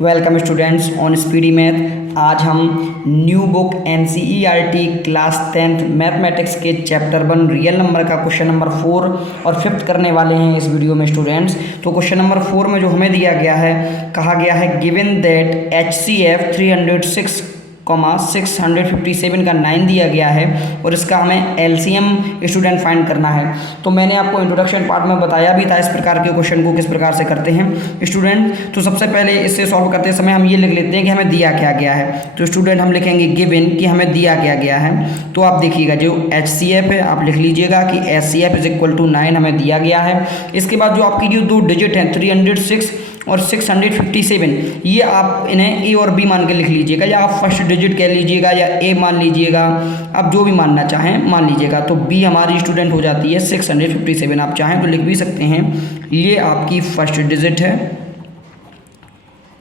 Welcome students on speedy math. आज हम new book NCERT class 10th mathematics के chapter 1 real number का question number 4 और 5th करने वाले हैं इस वीडियो में स्टूडेंट्स। तो क्वेश्चन नंबर 4 में जो हमें दिया गया है, कहा गया है गिवन दैट HCF 306,657 का 9 दिया गया है और इसका हमें LCM स्टूडेंट फाइंड करना है। तो मैंने आपको इंट्रोडक्शन पार्ट में बताया भी था इस प्रकार के क्वेश्चन को किस प्रकार से करते हैं स्टूडेंट। तो सबसे पहले इससे सॉल्व करते समय हम ये लिख लेते हैं कि हमें दिया क्या गया है। तो स्टूडेंट हम लिखेंगे गिवन कि हमें दिया क्या गया है। तो आप देखिएगा जो HCF है आप लिख लीजिएगा कि HCF = 9 हमें दिया गया है। इसके बाद जो आपकी जो दो डिजिट हैं 306 और 657, ये आप इन्हें ए और बी मान के लिख लीजिएगा, या आप फर्स्ट डिजिट कह लीजिएगा या ए मान लीजिएगा, आप जो भी मानना चाहें मान लीजिएगा। तो बी हमारी स्टूडेंट हो जाती है 657। आप चाहें तो लिख भी सकते हैं, ये आपकी फर्स्ट डिजिट है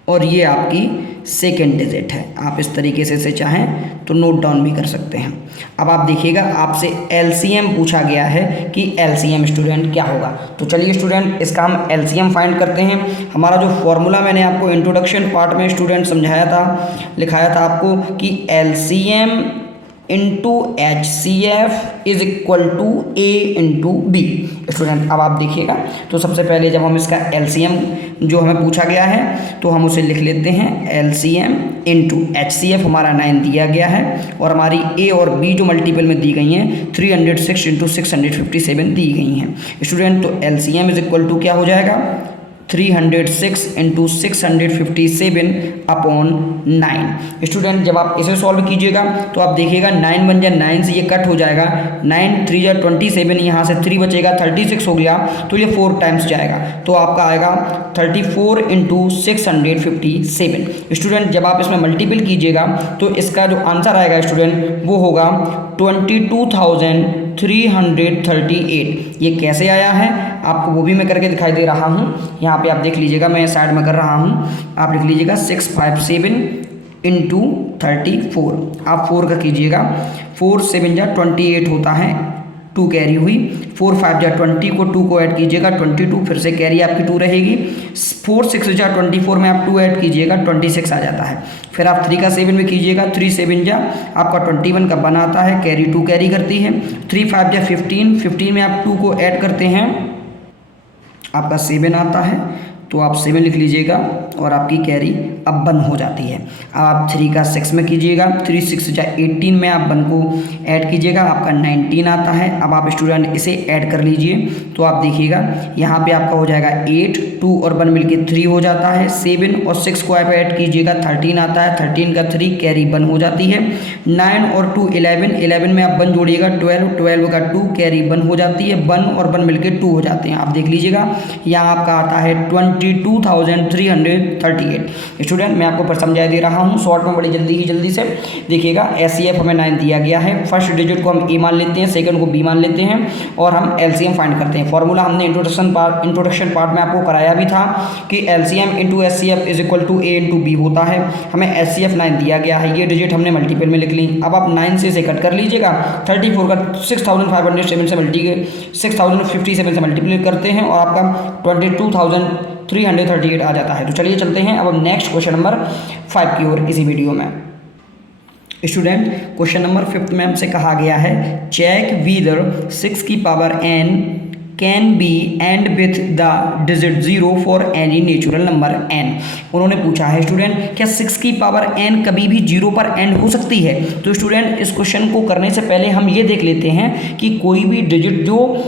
और ये आपकी सेकेंड डिजिट है। आप इस तरीके से इसे चाहें तो नोट डाउन भी कर सकते हैं। अब आप देखिएगा आपसे LCM पूछा गया है कि LCM स्टूडेंट क्या होगा। तो चलिए स्टूडेंट इसका हम LCM फाइंड करते हैं। हमारा जो फॉर्मूला मैंने आपको इंट्रोडक्शन पार्ट में स्टूडेंट समझाया था, लिखाया था आपको कि LCM into HCF is equal to A into B. Student अब आप देखिएगा, तो सबसे पहले जब हम इसका LCM जो हमें पूछा गया है तो हम उसे लिख लेते हैं LCM इंटू HCF हमारा 9 दिया गया है और हमारी A और B जो मल्टीपल में दी गई हैं 306 इंटू 657 दी गई हैं स्टूडेंट। तो LCM इज इक्वल टू क्या हो जाएगा 306 इंटू 657 अपॉन 9। स्टूडेंट जब आप इसे सॉल्व कीजिएगा तो आप देखिएगा 9 बन जाए 9 से ये कट हो जाएगा, 9 3 जा 27, यहाँ से 3 बचेगा 36 हो गया, तो ये 4 टाइम्स जाएगा तो आपका आएगा 34 इंटू 657। स्टूडेंट जब आप इसमें मल्टीपल कीजिएगा तो इसका जो आंसर आएगा स्टूडेंट वो होगा 22,338। ये कैसे आया है आपको वो भी मैं करके दिखाई दे रहा हूँ। यहाँ पे आप देख लीजिएगा, मैं साइड में कर रहा हूँ, आप लिख लीजिएगा 657 इंटू 34। आप 4 का कीजिएगा, 4 7 जा 28 होता है, 2 कैरी हुई, 4 5 जा 20 को 2 को ऐड कीजिएगा 22, फिर से कैरी आपकी 2 रहेगी, 4 6 जा 24 में आप 2 ऐड कीजिएगा 26 आ जाता है। फिर आप 3 का 7 में कीजिएगा, 3 7 जा आपका 21 का 1 आता है, कैरी 2 कैरी करती है, 3 5 जा 15, 15 में आप 2 को ऐड करते हैं आपका 7 आता है, तो आप 7 लिख लीजिएगा और आपकी कैरी अब 1 हो जाती है। अब आप 3 का 6 में कीजिएगा, 3 6 जा 18 में आप 1 को ऐड कीजिएगा, आपका 19 आता है। अब आप स्टूडेंट इसे ऐड कर लीजिए तो आप देखिएगा यहाँ पे आपका हो जाएगा 8, 2 और 1 मिलके 3 हो जाता है, 7 और 6 को आप ऐड कीजिएगा 13 आता है, 13 का 3 कैरी 1 हो जाती है, 9 और 2 11, 11 में आप 1 जोड़िएगा 12, 12 का 2 कैरी 1 हो जाती है, 1 और 1 मिलके 2 हो जाते हैं। आप देख लीजिएगा यहाँ आपका आता है 22,338। स्टूडेंट मैं आपको समझा दे रहा हूँ शॉर्ट में बड़ी जल्दी से देखिएगा। HCF हमें 9 दिया गया है, फर्स्ट डिजिट को हम A मान लेते हैं, सेकंड को B मान लेते हैं और हम LCM फाइंड करते हैं। फॉर्मूला हमने इंट्रोडक्शन पार्ट में आपको कराया भी था कि LCM into HCF is equal to A into B होता है। हमें HCF 9 दिया गया है, ये डिजिट हमने मल्टीपल में लिख ली। अब आप 9 से इसे कट कर लीजिएगा, 34 का 6,507 से 6,057 से मल्टीप्लाई करते हैं और आपका 22,338 आ जाता है। तो चलिए चलते हैं अब नेक्स्ट क्वेश्चन नंबर 5 की ओर इसी वीडियो में। स्टूडेंट क्वेश्चन नंबर 5 में हमसे कहा गया है चेक व्हेदर 6 की power n can be and with the digit 0 for any natural number n। उन्होंने पूछा है स्टूडेंट क्या 6 की पावर n कभी भी 0 पर एंड हो सकती है। तो स्टूडेंट इस क्वेश्चन को करने से पहले हम ये देख लेते हैं कि कोई भी डिजिट जो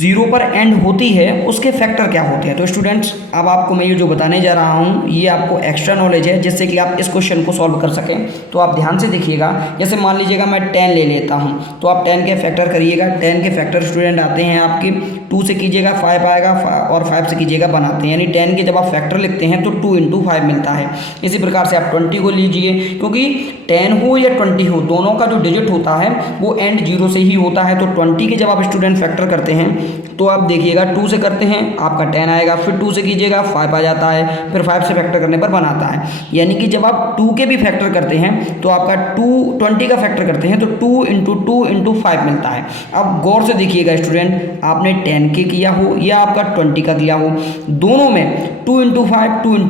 0 पर एंड होती है उसके फैक्टर क्या होते हैं। तो स्टूडेंट्स अब आपको मैं ये जो बताने जा रहा हूँ ये आपको एक्स्ट्रा नॉलेज है जिससे कि आप इस क्वेश्चन को सॉल्व कर सकें। तो आप ध्यान से देखिएगा, जैसे मान लीजिएगा मैं 10 ले लेता हूँ तो आप 10 के फैक्टर करिएगा। 10 के फैक्टर स्टूडेंट आते हैं आपके 2 से कीजिएगा 5 आएगा और 5 से कीजिएगा 1 आते हैं, यानी 10 के जब आप फैक्टर लिखते हैं तो 2 इंटू 5 मिलता है। इसी प्रकार से आप 20 को लीजिए, क्योंकि 10 हो या 20 हो दोनों का जो डिजिट होता है वो एंड 0 से ही होता है। तो 20 के जब आप स्टूडेंट फैक्टर करते हैं तो आप देखिएगा 2 से करते हैं आपका 10 आएगा, फिर 2 से कीजिएगा 5 आ जाता है, फिर 5 से फैक्टर करने पर 1 आता है। यानी कि जब आप 2 के भी फैक्टर करते हैं तो आपका 20 का फैक्टर करते हैं तो 2 इंटू 5 मिलता है। अब गौर से देखिएगा स्टूडेंट, आपने 10 10 के किया हो या आपका 20 का किया हो, दोनों में 2 इंटू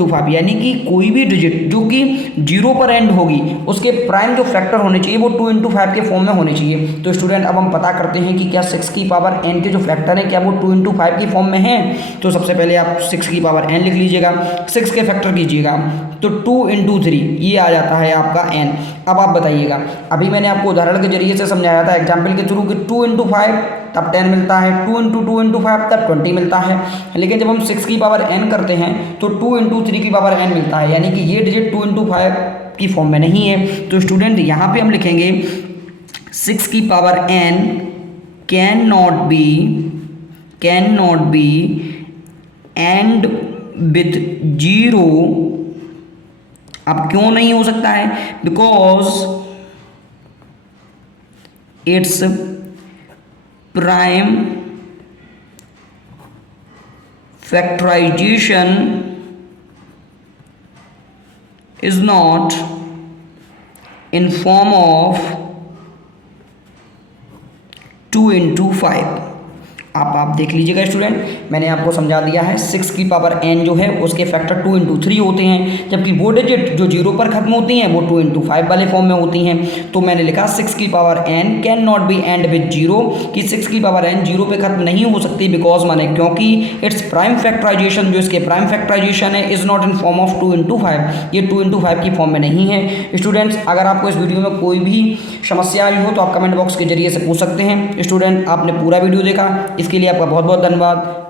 5 यानी कि कोई भी डिजिट जो कि 0 पर एंड होगी उसके प्राइम जो फैक्टर होने चाहिए वो 2 इंटू 5 के फॉर्म में होने चाहिए। तो स्टूडेंट अब हम पता करते हैं कि क्या 6 की पावर n के जो फैक्टर हैं क्या वो 2 इंटू 5 की फॉर्म में हैं। तो सबसे पहले आप 6 की पावर n लिख लीजिएगा, 6 के फैक्टर कीजिएगा तो 2 इंटू 3 ये आ जाता है आपका n। अब आप बताइएगा, अभी मैंने आपको उदाहरण के जरिए से समझाया था एग्जाम्पल के थ्रू कि 2 इंटू 5 तब 10 मिलता है, 2 इंटू 5 तब 20 मिलता है। लेकिन जब हम 6 की पावर n करते हैं तो 2 इंटू 3 की पावर n मिलता है, यानी कि ये डिजिट 2 इंटू 5 की फॉर्म में नहीं है। तो स्टूडेंट यहाँ पे हम लिखेंगे 6 की power n can not be and with 0। अब क्यों नहीं हो सकता है? Because its prime factorization is not in form of 2 into 5। आप देख लीजिएगा स्टूडेंट, मैंने आपको समझा दिया है 6 की पावर n जो है उसके फैक्टर 2 इंटू 3 होते हैं, जबकि वो डिजिट जो 0 पर खत्म होती हैं वो 2 इंटू 5 वाले फॉर्म में होती हैं। तो मैंने लिखा 6 की power n can not be and with 0 कि 6 की पावर n 0 पे खत्म नहीं हो सकती, बिकॉज माने क्योंकि इट्स प्राइम फैक्टराइजेशन जो इसके प्राइम फैक्टराइजेशन है is not in form of 2 into 5, ये 2 इंटू 5 की फॉर्म में नहीं है। स्टूडेंट्स अगर आपको इस वीडियो में कोई भी समस्या आई हो तो आप कमेंट बॉक्स के जरिए से पूछ सकते हैं। स्टूडेंट आपने पूरा वीडियो देखा, इसके लिए आपका बहुत बहुत धन्यवाद।